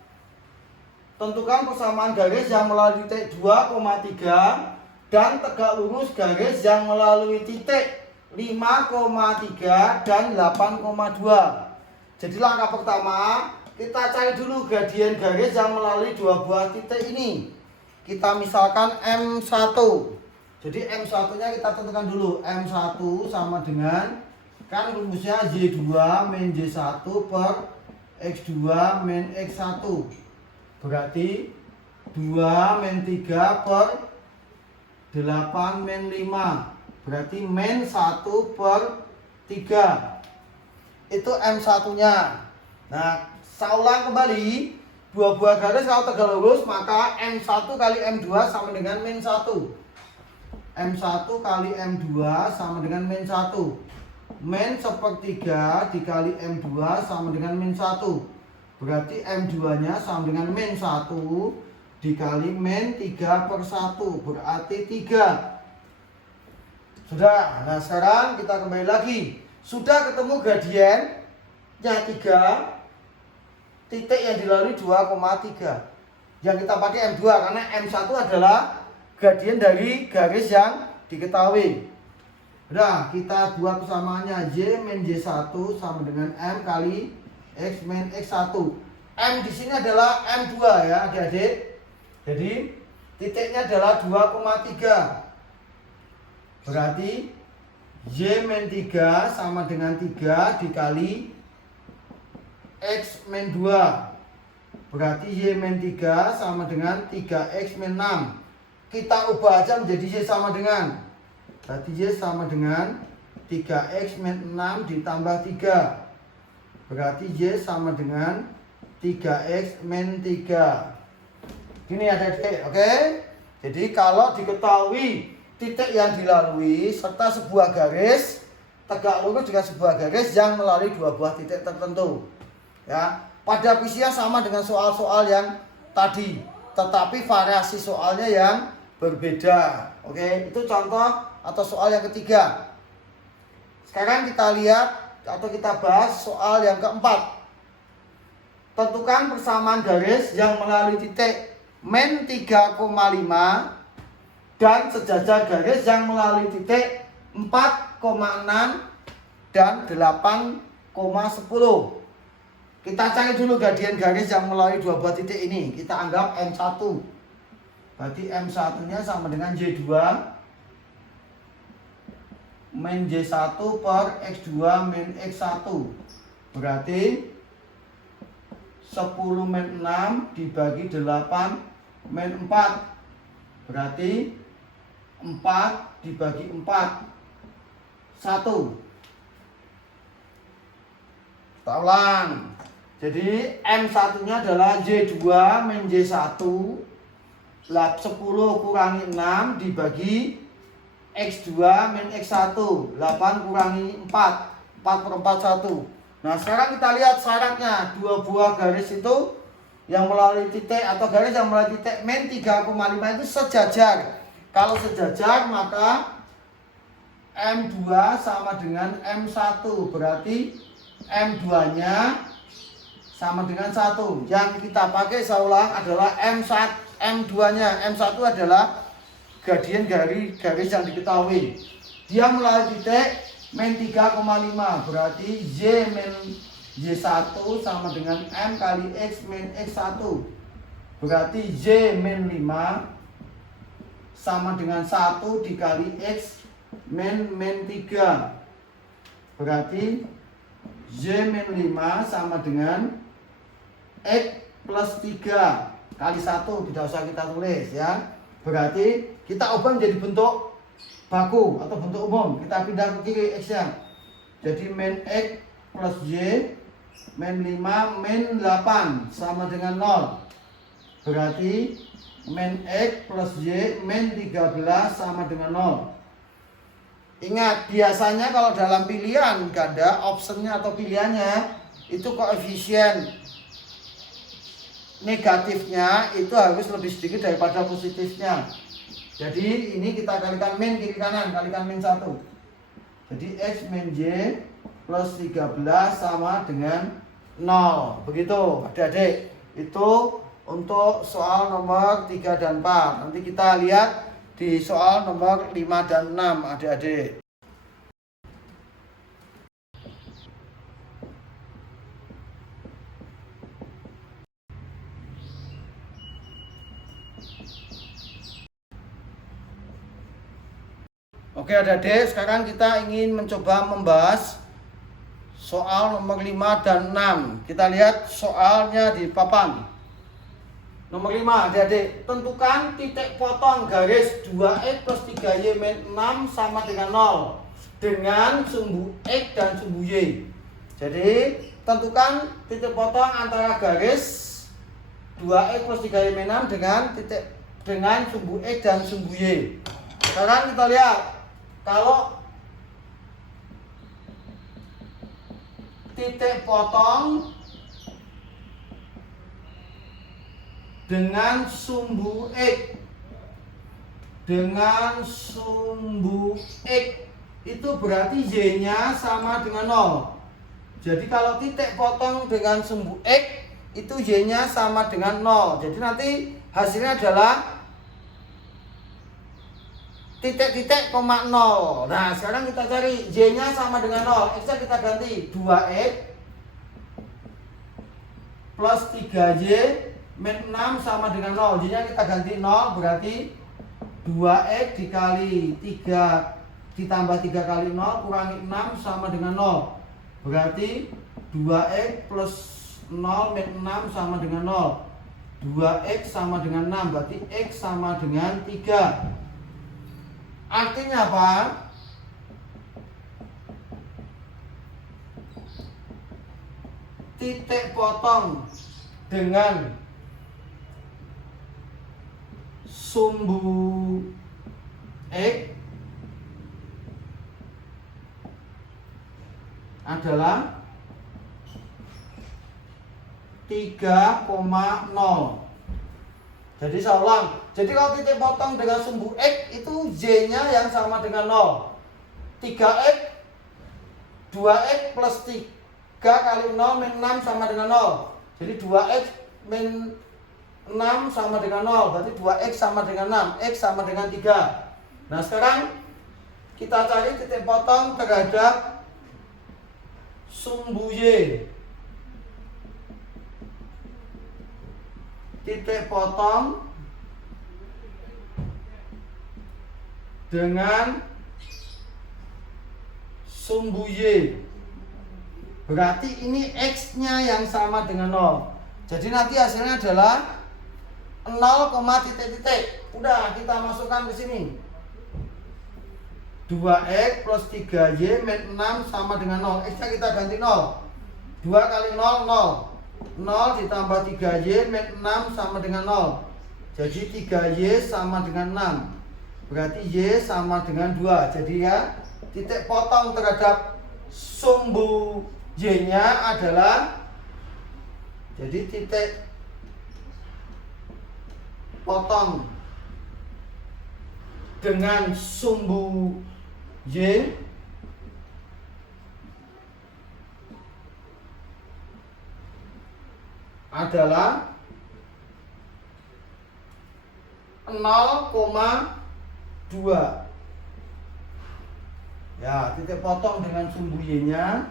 Tentukan persamaan garis yang melalui titik 2,3 dan tegak lurus garis yang melalui titik 5,3 dan 8,2. Jadi langkah pertama, kita cari dulu gradien garis yang melalui dua buah titik ini. Kita misalkan M1. Jadi M1 nya kita tentukan dulu. M1 sama dengan, kan rumusnya Y2 min Y1 per X2 min X1. Berarti 2 min 3 per 8 min 5. Berarti min 1 per 3. Itu M1 nya. Nah, saya ulang kembali. Dua buah garis kalau tegak lurus, maka M1 kali M2 sama dengan min 1. M1 kali M2 sama dengan min 1. Min sepertiga dikali M2 sama dengan min 1. Berarti M2 nya sama dengan min 1 dikali min 3 per 1. Berarti 3. Sudah. Nah sekarang kita kembali lagi. Sudah ketemu gradiennya 3, titik yang dilalui 2,3. Yang kita pakai M2 karena M1 adalah gradien dari garis yang diketahui. Udah, kita buat persamaannya. Y min Y1 sama dengan M kali X min X1. M di sini adalah M2 ya adik-adik. Jadi titiknya adalah 2,3. Berarti Y min 3 sama dengan 3 dikali X min 2. Berarti Y min 3 sama dengan 3X min 6. Kita ubah aja menjadi Y sama dengan. Berarti Y sama dengan 3X min 6 ditambah 3. Berarti Y sama dengan 3X min 3. Gini adik-adik, oke? Jadi kalau diketahui titik yang dilalui serta sebuah garis tegak lurus dengan sebuah garis yang melalui dua buah titik tertentu. Ya, pada fisiknya sama dengan soal-soal yang tadi, tetapi variasi soalnya yang berbeda. Oke, itu contoh atau soal yang ketiga. Sekarang kita lihat atau kita bahas soal yang keempat. Tentukan persamaan garis yang melalui titik min 3,5 dan sejajar garis yang melalui titik 4,6 dan 8,10. Kita cari dulu gradien garis yang melalui dua buah titik ini. Kita anggap M1. Berarti M1 nya sama dengan Y2 min Y1 per X2 min X1. Berarti 10 min 6 dibagi 8 min 4. Berarti 4 dibagi 4 1. Kita ulang. Jadi M1 nya adalah Y2 min Y1 10 kurangi 6 dibagi X2 min X1 8 kurangi 4 4 per 4 1. Nah sekarang kita lihat syaratnya. Dua buah garis itu yang melalui titik atau garis yang melalui titik min 3,5 itu sejajar. Kalau sejajar maka M2 sama dengan M1. Berarti M2 nya sama dengan 1. Yang kita pakai saya ulang adalah M2 nya. M1 adalah gradien garis yang diketahui. Dia melalui titik min 3,5. Berarti Y min Y1 sama dengan M kali X min X1. Berarti Y min 5 sama dengan 1 dikali X min 3. Berarti Y min 5 sama dengan X plus 3 kali 1. Tidak usah kita tulis ya. Berarti kita ubah menjadi bentuk baku atau bentuk umum. Kita pindah ke kiri X-nya. Jadi min X plus Y min 5 min 8 sama dengan 0. Berarti min X plus Y min 13 sama dengan 0. Ingat, biasanya kalau dalam pilihan ganda, optionnya atau pilihannya itu koefisien negatifnya itu harus lebih sedikit daripada positifnya. Jadi ini kita kalikan min kiri kanan, kalikan min 1. Jadi X min Y plus 13 sama dengan 0. Begitu adik-adik. Itu untuk soal nomor 3 dan 4. Nanti kita lihat di soal nomor 5 dan 6 adik-adik. Oke adik-adik, sekarang kita ingin mencoba membahas soal nomor 5 dan 6. Kita lihat soalnya di papan. Nomor 5 adik-adik, tentukan titik potong garis 2X plus 3Y min 6 sama dengan 0 dengan sumbu X dan sumbu Y. Jadi tentukan titik potong antara garis 2X plus 3Y min 6 dengan sumbu X dan sumbu Y. Sekarang kita lihat, kalau titik potong dengan sumbu X itu berarti Y-nya sama dengan 0. Jadi kalau titik potong dengan sumbu X itu Y-nya sama dengan 0. Jadi nanti hasilnya adalah titik-titik koma 0. Nah sekarang kita cari Y-nya sama dengan 0. X-nya kita ganti 2X plus 3Y min 6 sama dengan 0. Y-nya kita ganti 0, berarti 2X dikali 3 ditambah 3 kali 0 kurangi 6 sama dengan 0. Berarti 2X plus 0 min 6 sama dengan 0. 2X sama dengan 6, berarti X sama dengan 3. Artinya apa? Titik potong dengan sumbu X adalah 3,0. Jadi saya ulang. Jadi kalau titik potong dengan sumbu X itu Y-nya yang sama dengan 0. 3X 2X plus 3 kali 0 min 6 sama dengan 0. Jadi 2X min 6 sama dengan 0. Berarti 2X sama dengan 6. X sama dengan 3. Nah sekarang kita cari titik potong terhadap sumbu Y. Titik potong dengan sumbu Y. Berarti ini X-nya yang sama dengan 0. Jadi nanti hasilnya adalah 0, titik-titik. Udah kita masukkan ke sini. 2X plus 3Y min 6 sama dengan 0. X-nya kita ganti 0. 2 kali 0, 0. 0 ditambah 3Y min 6 sama dengan 0. Jadi 3Y sama dengan 6. Berarti Y sama dengan 2. Jadi ya, titik potong terhadap sumbu Y-nya adalah, jadi titik potong dengan sumbu Y adalah 0,2. Ya, titik potong dengan sumbu Y-nya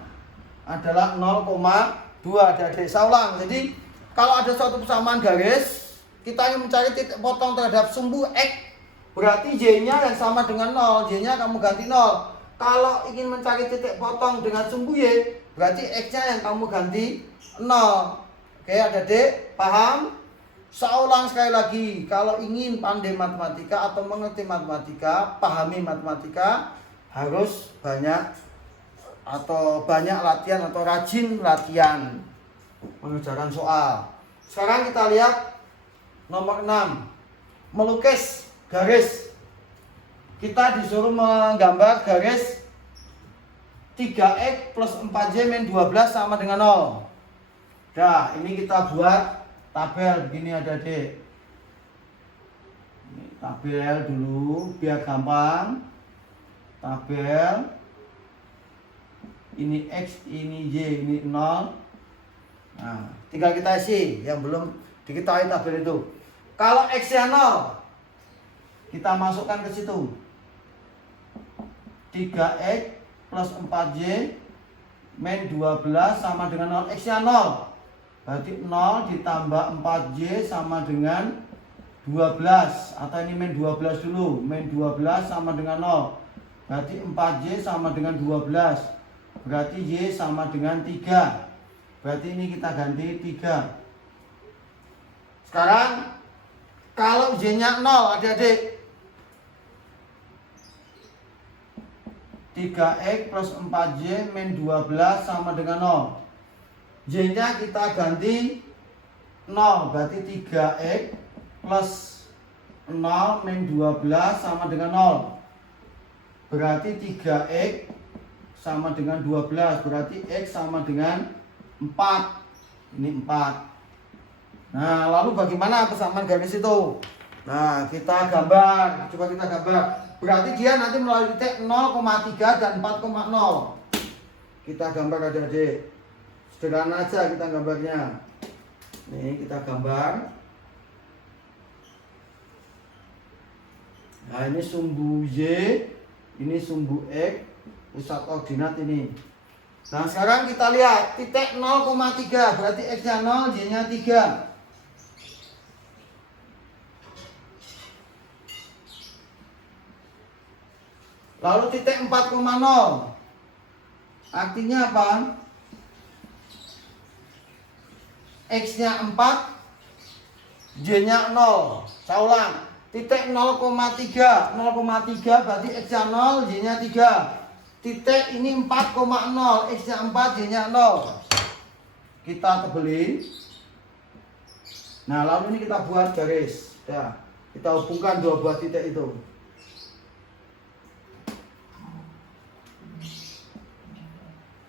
adalah 0,2. Adik-adik, saya ulang. Jadi kalau ada suatu persamaan garis, kita ingin mencari titik potong terhadap sumbu X, berarti Y-nya yang sama dengan 0. Y-nya kamu ganti 0. Kalau ingin mencari titik potong dengan sumbu Y, berarti X-nya yang kamu ganti 0. Oke adik-adik, paham? Saya ulang sekali lagi, kalau ingin pandai matematika atau mengerti matematika, pahami matematika, harus banyak latihan atau rajin latihan mengerjakan soal. Sekarang kita lihat Nomor 6. Melukis garis. Kita disuruh menggambar garis 3x plus 4y min 12 sama dengan 0. Nah, ini kita buat tabel begini adik-adik. Tabel dulu biar gampang. Tabel. Ini x, ini y, ini 0. Nah, tinggal kita isi yang belum diketahui tabel itu. Kalau x-nya 0, kita masukkan ke situ. 3x plus 4y min 12 sama dengan 0. X-nya 0. Berarti 0 ditambah 4y sama dengan 12. Atau ini min 12 dulu. Min 12 sama dengan 0. Berarti 4y sama dengan 12. Berarti y sama dengan 3. Berarti ini kita ganti 3. Sekarang kalau y-nya 0 adik-adik, 3x plus 4y min 12 sama dengan 0. Y-nya kita ganti 0. Berarti 3x plus 0 min 12 sama dengan 0. Berarti 3x sama dengan 12. Berarti x sama dengan 4. Ini 4. Nah, lalu bagaimana persamaan garis itu? Nah, kita gambar. Coba kita gambar. Berarti dia nanti melalui titik 0,3 dan 4,0. Kita gambar adik-adik. Sederhana aja kita gambarnya. Nih, kita gambar. Nah, ini sumbu Y, ini sumbu X, pusat koordinat ini. Nah, sekarang kita lihat titik 0,3, berarti X-nya 0, Y-nya 3. Lalu titik 4,0. Artinya apa? X-nya 4, Y-nya 0. Saya ulang. Titik 0,3. 0,3 berarti X-nya 0, Y-nya 3. Titik ini 4,0. X-nya 4, Y-nya 0. Kita tebelin. Nah, lalu ini kita buat garis. Ya, kita hubungkan dua buah titik itu.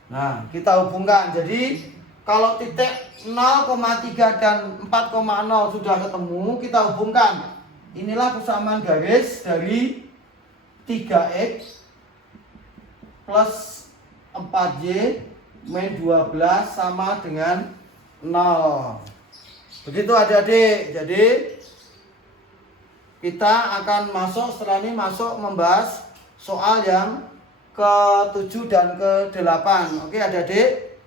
Nah, kita hubungkan. Jadi kalau titik 0,3 dan 4,0 sudah ketemu, kita hubungkan. Inilah persamaan garis dari 3x plus 4y min 12 sama dengan 0. Begitu adik-adik. Jadi kita akan masuk, setelah ini masuk membahas soal yang ke-7 dan ke-8. Oke adik-adik.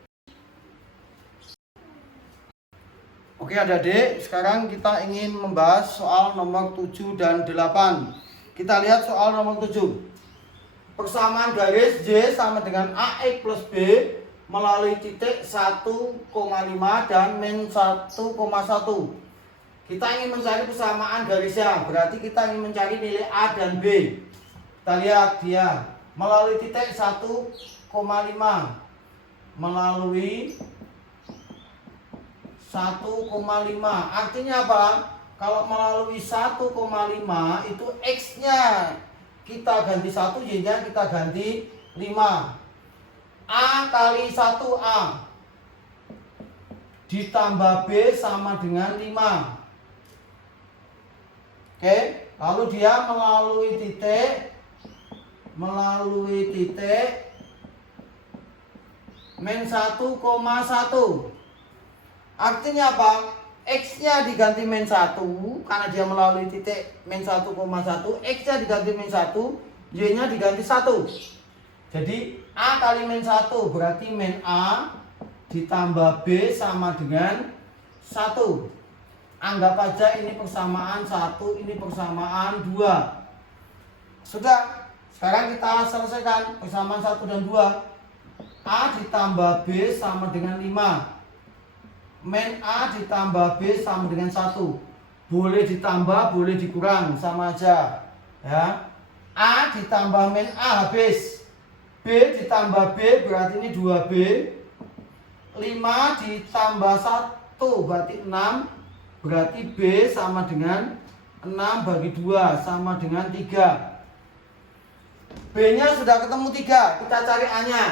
Oke adik-adik, sekarang kita ingin membahas soal nomor 7 dan 8. Kita lihat soal nomor 7. Persamaan garis Y sama dengan AX plus B melalui titik 1,5 dan min 1,1. Kita ingin mencari persamaan garisnya, berarti kita ingin mencari nilai A dan B. Kita lihat dia melalui titik 1,5. Melalui 1,5. Artinya apa? Kalau melalui 1,5 itu X-nya kita ganti 1, Y-nya kita ganti 5. A kali 1A ditambah B sama dengan 5. Oke, lalu dia melalui titik min 1,1. Artinya apa? X-nya diganti min 1 karena dia melalui titik min 1,1. X-nya diganti min 1, Y-nya diganti 1. Jadi A kali min 1 berarti min A ditambah B sama dengan 1. Anggap aja ini persamaan 1, ini persamaan 2. Sudah, sekarang kita selesaikan persamaan 1 dan 2. A ditambah B sama dengan 5. Min A ditambah B sama dengan 1. Boleh ditambah, boleh dikurang, sama aja. Ya. A ditambah min A habis. B ditambah B berarti ini 2B. 5 ditambah 1 berarti 6. Berarti B sama dengan 6 bagi 2 sama dengan 3. B-nya sudah ketemu 3, kita cari A-nya.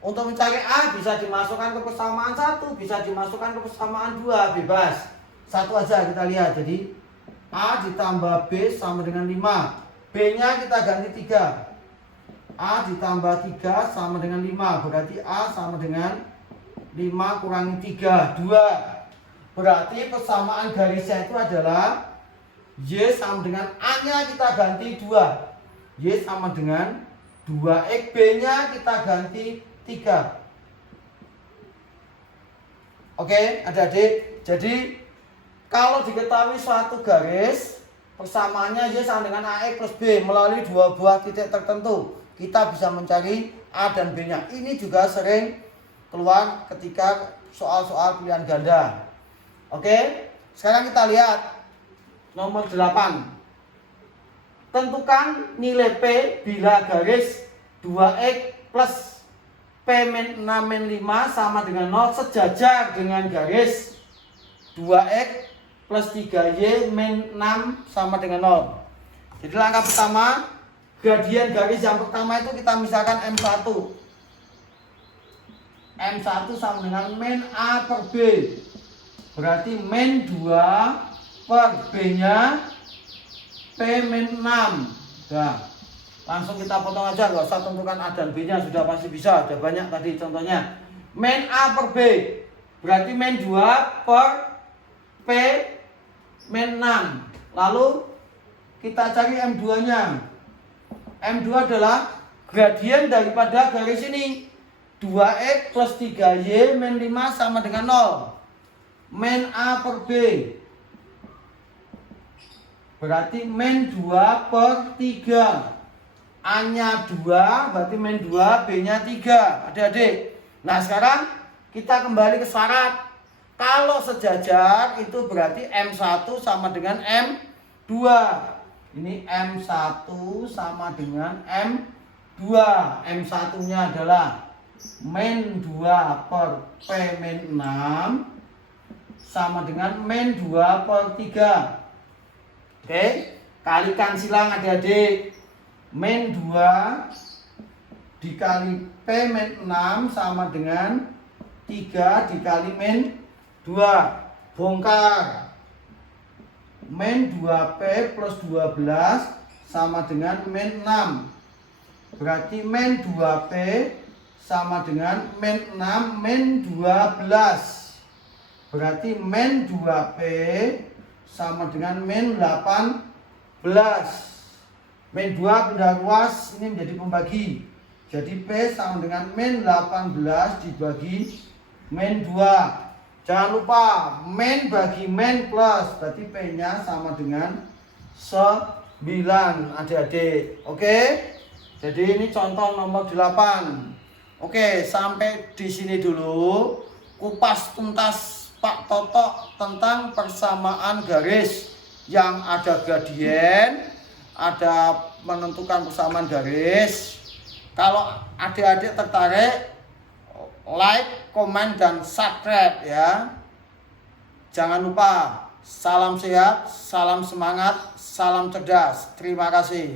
Untuk mencari A bisa dimasukkan ke persamaan 1, bisa dimasukkan ke persamaan 2, bebas. Satu aja kita lihat. Jadi A ditambah B sama dengan 5. B-nya kita ganti 3. A ditambah 3 sama dengan 5. Berarti A sama dengan 5 kurangi 3, 2. Berarti persamaan garisnya itu adalah Y sama dengan A-nya kita ganti 2. Y sama dengan 2X, B-nya kita ganti 3. Oke, adik-adik. Jadi kalau diketahui suatu garis persamaannya Y sama dengan AX plus B melalui dua buah titik tertentu, kita bisa mencari A dan B-nya. Ini juga sering keluar ketika soal-soal pilihan ganda. Oke, sekarang kita lihat nomor 8. Tentukan nilai P bila garis 2X plus P min 6 min 5 sama dengan 0 sejajar dengan garis 2X plus 3Y min 6 sama dengan 0. Jadi langkah pertama, gradian garis yang pertama itu kita misalkan M1. M1 sama dengan min A per B. Berarti min 2 per B-nya P min 6. Nah, langsung kita potong aja, nggak usah tentukan A dan B-nya, sudah pasti bisa. Ada banyak tadi contohnya. Min A per B. Berarti min 2 per P min 6. Lalu kita cari M2-nya. M2 adalah gradien daripada garis ini. 2X plus 3Y min 5 sama dengan 0. Min A per B. Berarti min 2 per 3. A-nya 2, berarti min 2, B-nya 3. Adik-adik. Nah, sekarang kita kembali ke syarat. Kalau sejajar itu berarti M1 sama dengan M2. Ini M1 sama dengan M2. M1-nya adalah min 2 per P min 6 sama dengan min 2 per 3. Oke, kalikan silang adik-adik. Min 2 dikali P min 6 sama dengan 3 dikali min 2. Bongkar. Min 2P plus 12 sama dengan min 6. Berarti min 2P sama dengan min 6 min 12. Berarti min 2P sama dengan min 18. Min 2 pindah ruas, ini menjadi pembagi. Jadi P sama dengan min 18 dibagi min 2. Jangan lupa min bagi min plus, berarti P-nya sama dengan 9, adik-adik. Oke? Jadi ini contoh nomor 8. Oke, sampai di sini dulu kupas tuntas Pak Toto tentang persamaan garis yang ada gradien, ada menentukan persamaan garis. Kalau adik-adik tertarik, like, komen, dan subscribe ya. Jangan lupa, salam sehat, salam semangat, salam cerdas. Terima kasih.